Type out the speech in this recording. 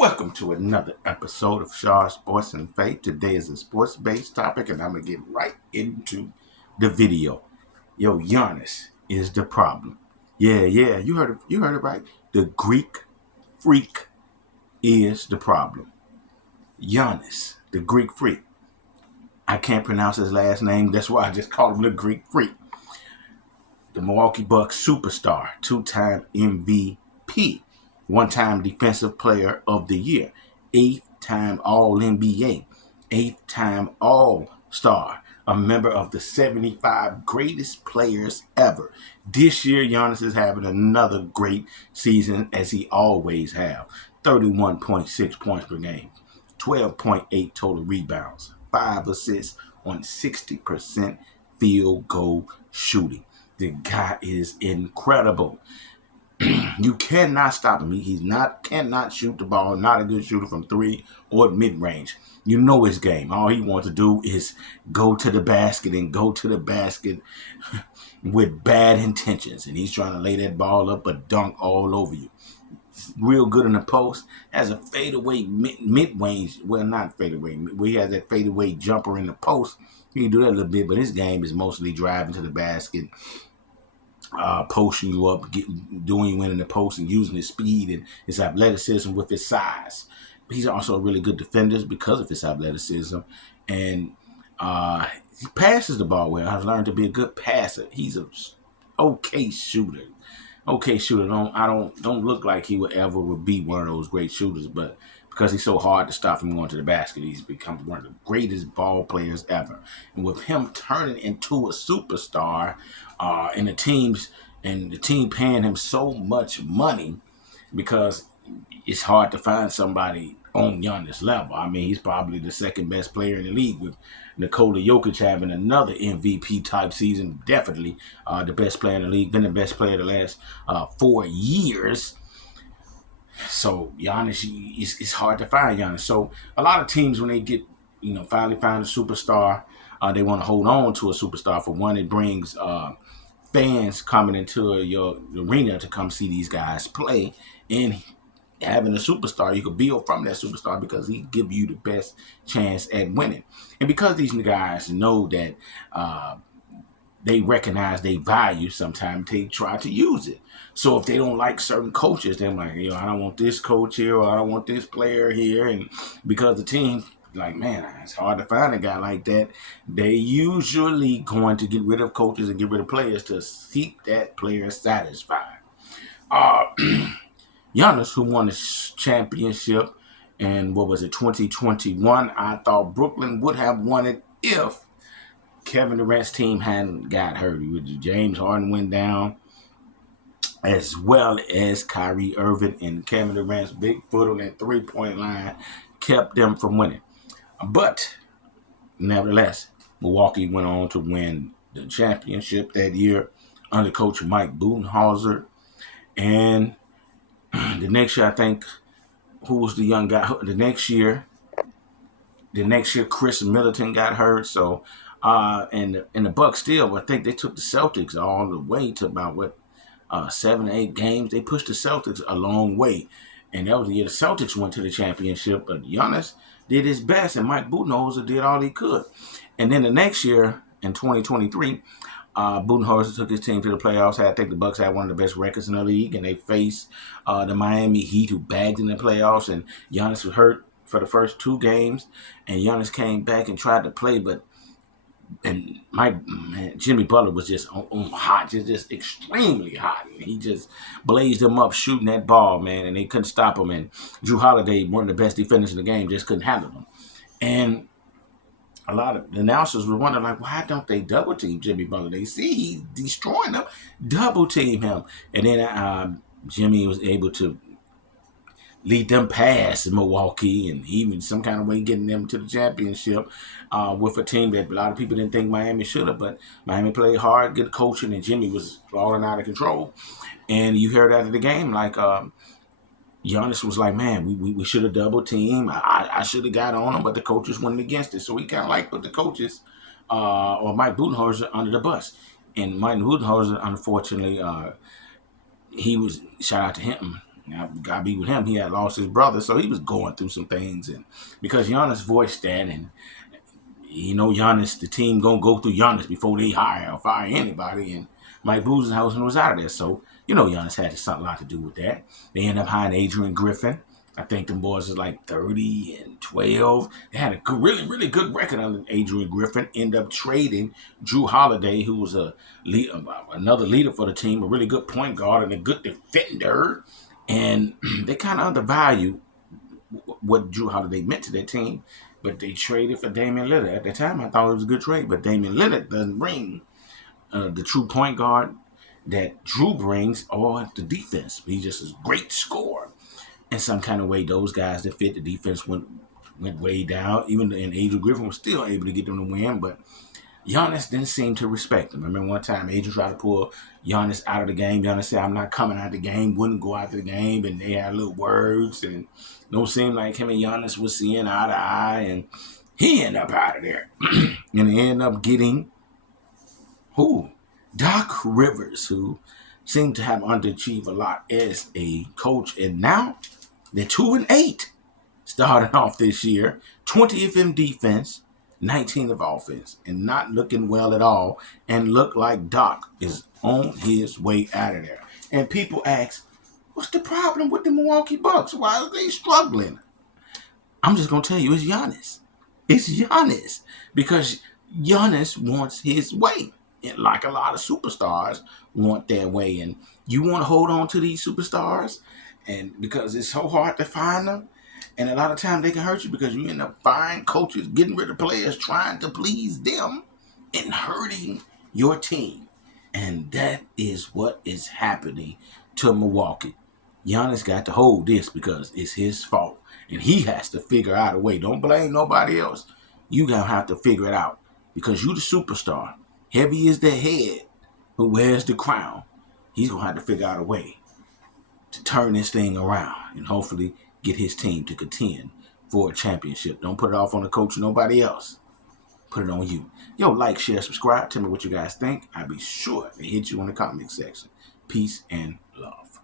Welcome to another episode of Shaw Sports and Faith. Today is a sports-based topic, and I'm gonna get right into the video. Yo, Giannis is the problem. Yeah, you heard it. You heard it right. The Greek freak is the problem. Giannis, the Greek freak. I can't pronounce his last name. That's why I just called him the Greek freak. The Milwaukee Bucks superstar, two-time MVP, one-time Defensive Player of the Year, eighth-time All-NBA, eighth-time All-Star, a member of the 75 greatest players ever. This year, Giannis is having another great season, as he always have. 31.6 points per game, 12.8 total rebounds, 5 assists on 60% field goal shooting. The guy is incredible. You cannot stop him. He's not cannot shoot the ball. Not a good shooter from three or mid range. You know his game. All he wants to do is go to the basket and go to the basket with bad intentions. And he's trying to lay that ball up a dunk all over you. Real good in the post. Has a fadeaway mid range. Well, not fadeaway. We have that fadeaway jumper in the post. He can do that a little bit, but his game is mostly driving to the basket, posting you up, doing you in the post, and using his speed and his athleticism with his size. But he's also a really good defender because of his athleticism, and he passes the ball well. I've learned to be a good passer. He's a okay shooter. Don't look like he would be one of those great shooters, but because he's so hard to stop from going to the basket, he's become one of the greatest ball players ever. And with him turning into a superstar, and the team paying him so much money, because it's hard to find somebody on Giannis level. I mean, he's probably the second best player in the league, with Nikola Jokic having another MVP type season. Definitely the best player in the league, been the best player the last 4 years. So Giannis, it's hard to find Giannis. So a lot of teams, when they get, finally find a superstar, they want to hold on to a superstar. For one, it brings fans coming into your arena to come see these guys play, and having a superstar, you could build from that superstar because he give you the best chance at winning. And because these guys know that they recognize they value, sometimes they try to use it. So if they don't like certain coaches, they're like, I don't want this coach here, or I don't want this player here. And because the team, like, man, it's hard to find a guy like that, they usually going to get rid of coaches and get rid of players to keep that player satisfied. Giannis, who won the championship in, 2021, I thought Brooklyn would have won it if Kevin Durant's team hadn't got hurt. James Harden went down, as well as Kyrie Irving, and Kevin Durant's big foot on that three-point line kept them from winning. But nevertheless, Milwaukee went on to win the championship that year under Coach Mike Budenholzer. And the next year, I think, who was the young guy? The next year, Chris Middleton got hurt. So, and the Bucks still, I think they took the Celtics all the way to about 7 or 8 games. They pushed the Celtics a long way, and that was the year the Celtics went to the championship. But Giannis did his best, and Mike Budenholzer did all he could. And then the next year, in 2023, Budenholzer took his team to the playoffs. I think the Bucks had one of the best records in the league, and they faced the Miami Heat, who bagged in the playoffs. And Giannis was hurt for the first 2 games, and Giannis came back and tried to play, but Jimmy Butler was just on hot, just extremely hot. And he just blazed them up shooting that ball, man, and they couldn't stop him. And Drew Holiday, one of the best defenders in the game, just couldn't handle him. And a lot of announcers were wondering, like, why don't they double team Jimmy Butler? They see he's destroying them, double team him. And then Jimmy was able to lead them past Milwaukee, and even some kind of way getting them to the championship with a team that a lot of people didn't think Miami should have. But Miami played hard, good coaching, and Jimmy was falling out of control. And you heard out of the game, like, Giannis was like, man, we should have double team. I should have got on him, but the coaches went against it. So he kind of like put the coaches or Mike Budenholzer under the bus. And Mike Budenholzer, unfortunately, he was, shout out to him, Now, God be with him. He had lost his brother, so he was going through some things, and because Giannis voiced that, and Giannis, the team gonna go through Giannis before they hire or fire anybody, and Mike Budenholzer was out of there. So Giannis had a lot to do with that. They ended up hiring Adrian Griffin. I think them boys was like 30-12. They had a really, really good record under Adrian Griffin. Ended up trading Drew Holiday, who was another leader for the team, a really good point guard and a good defender. And they kind of undervalued what Drew Holiday meant to their team, but they traded for Damian Lillard. At the time, I thought it was a good trade, but Damian Lillard doesn't bring the true point guard that Drew brings or the defense. He's just a great scorer. In some kind of way, those guys that fit the defense went way down. Even and Adrian Griffin was still able to get them to win, but Giannis didn't seem to respect him. I remember one time Adrian tried to pull Giannis out of the game. Giannis said, "I'm not coming out of the game," wouldn't go out of the game, and they had little words, and it seemed like him and Giannis was seeing eye to eye, and he ended up out of there. And he ended up getting who? Doc Rivers, who seemed to have underachieved a lot as a coach, and now they're 2-8. Starting off this year, 20th in defense, 19th of offense, and not looking well at all, and look like Doc is on his way out of there. And people ask, what's the problem with the Milwaukee Bucks? Why are they struggling? I'm just going to tell you, it's Giannis. It's Giannis. Because Giannis wants his way. And like a lot of superstars want their way. And you want to hold on to these superstars, and because it's so hard to find them. And a lot of times they can hurt you because you end up firing coaches, getting rid of players, trying to please them, and hurting your team. And that is what is happening to Milwaukee. Giannis got to hold this because it's his fault. And he has to figure out a way. Don't blame nobody else. You going to have to figure it out because you the superstar. Heavy is the head who wears the crown. He's going to have to figure out a way to turn this thing around and hopefully get his team to contend for a championship. Don't put it off on the coach or nobody else. Put it on you. Yo, like, share, subscribe. Tell me what you guys think. I'll be sure to hit you in the comment section. Peace and love.